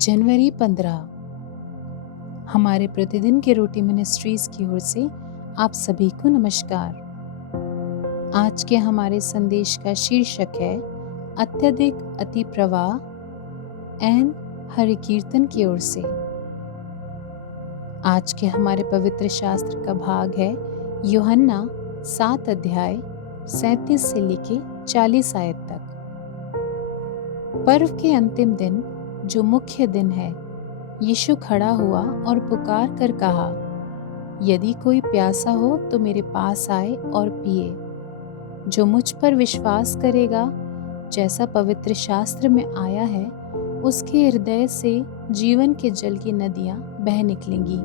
जनवरी 15 हमारे प्रतिदिन के रोटी मिनिस्ट्रीज की ओर से आप सभी को नमस्कार। आज के हमारे संदेश का शीर्षक है अत्यधिक अति प्रवाह एन हरि कीर्तन की ओर से। आज के हमारे पवित्र शास्त्र का भाग है यूहन्ना 7 अध्याय 37 से लेके 40 आयत तक। पर्व के अंतिम दिन जो मुख्य दिन है, यीशु खड़ा हुआ और पुकार कर कहा, यदि कोई प्यासा हो तो मेरे पास आए और पिए। जो मुझ पर विश्वास करेगा, जैसा पवित्र शास्त्र में आया है, उसके हृदय से जीवन के जल की नदियां बह निकलेंगी।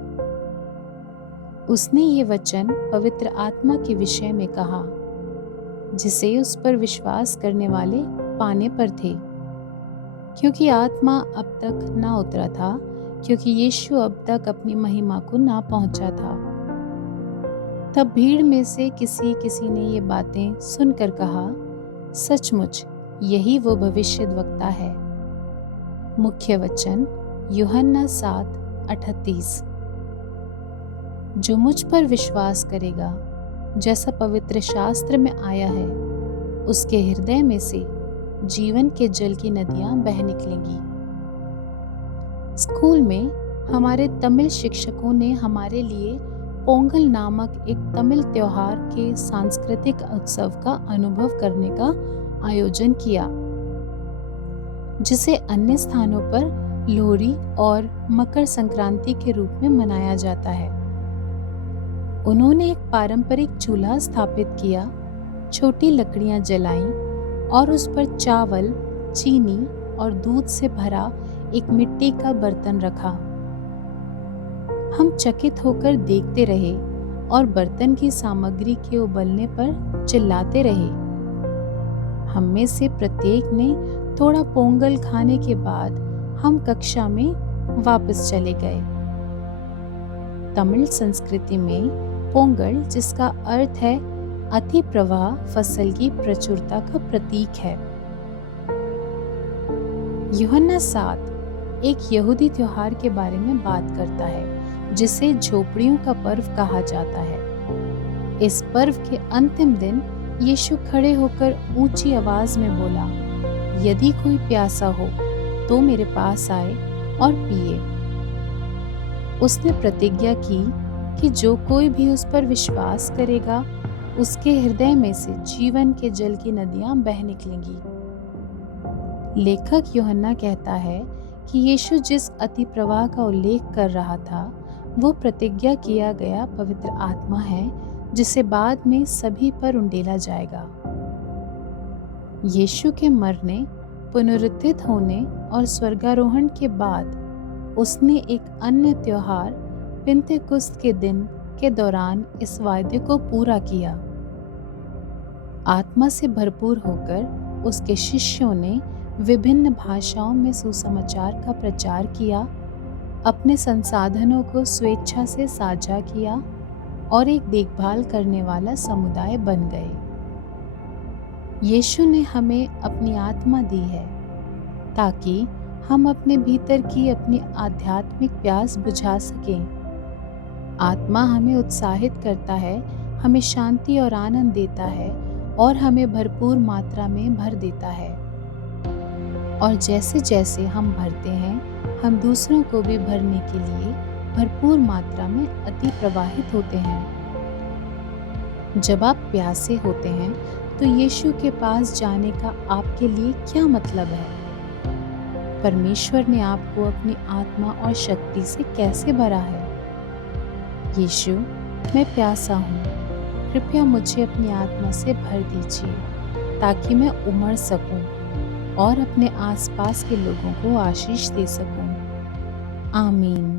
उसने ये वचन पवित्र आत्मा के विषय में कहा, जिसे उस पर विश्वास करने वाले पाने पर थे, क्योंकि आत्मा अब तक ना उतरा था, क्योंकि यीशु अब तक अपनी महिमा को ना पहुंचा था। तब भीड़ में से किसी ने ये बातें सुनकर कहा, सचमुच यही वो भविष्यद्वक्ता है। मुख्य वचन यूहन्ना 7:38। जो मुझ पर विश्वास करेगा, जैसा पवित्र शास्त्र में आया है, उसके हृदय में से जीवन के जल की नदियां बह निकलेंगी। स्कूल में हमारे तमिल शिक्षकों ने हमारे लिए पोंगल नामक एक तमिल त्योहार के सांस्कृतिक उत्सव का अनुभव करने का आयोजन किया, जिसे अन्य स्थानों पर लोहड़ी और मकर संक्रांति के रूप में मनाया जाता है। उन्होंने एक पारंपरिक चूल्हा स्थापित किया, छोटी लकड़ियां जलाईं और उस पर चावल, चीनी और दूध से भरा एक मिट्टी का बर्तन रखा। हम चकित होकर देखते रहे और बर्तन की सामग्री के उबलने पर चिल्लाते रहे। हम में से प्रत्येक ने थोड़ा पोंगल खाने के बाद हम कक्षा में वापस चले गए। तमिल संस्कृति में पोंगल, जिसका अर्थ है अति प्रवाह, फसल की प्रचुरता का प्रतीक है। यूहन्ना 7 एक यहूदी त्योहार के बारे में बात करता है, जिसे झोपड़ियों का पर्व कहा जाता है। इस पर्व के अंतिम दिन यीशु खड़े होकर ऊंची आवाज में बोला, यदि कोई प्यासा हो तो मेरे पास आए और पिए। उसने प्रतिज्ञा की कि जो कोई भी उस पर विश्वास करेगा, उसके हृदय में से जीवन के जल की नदियां बह निकलेंगी। लेखक यूहन्ना कहता है कि यीशु जिस अति प्रवाह का उल्लेख कर रहा था, वो प्रतिज्ञा किया गया पवित्र आत्मा है, जिसे बाद में सभी पर उंडेला जाएगा। यीशु के मरने, पुनरुत्थित होने और स्वर्गारोहण के बाद उसने एक अन्य त्योहार पिंतेकुस्त के दिन के दौरान इस वायदे को पूरा किया। आत्मा से भरपूर होकर उसके शिष्यों ने विभिन्न भाषाओं में सुसमाचार का प्रचार किया, अपने संसाधनों को स्वेच्छा से साझा किया और एक देखभाल करने वाला समुदाय बन गए। यीशु ने हमें अपनी आत्मा दी है ताकि हम अपने भीतर की अपनी आध्यात्मिक प्यास बुझा सकें। आत्मा हमें उत्साहित करता है, हमें शांति और आनंद देता है और हमें भरपूर मात्रा में भर देता है। और जैसे जैसे हम भरते हैं, हम दूसरों को भी भरने के लिए भरपूर मात्रा में अति प्रवाहित होते हैं। जब आप प्यासे होते हैं तो यीशु के पास जाने का आपके लिए क्या मतलब है? परमेश्वर ने आपको अपनी आत्मा और शक्ति से कैसे भरा है? यीशु, मैं प्यासा हूँ, कृपया मुझे अपनी आत्मा से भर दीजिए ताकि मैं उमड़ सकूं और अपने आसपास के लोगों को आशीष दे सकूं। आमीन।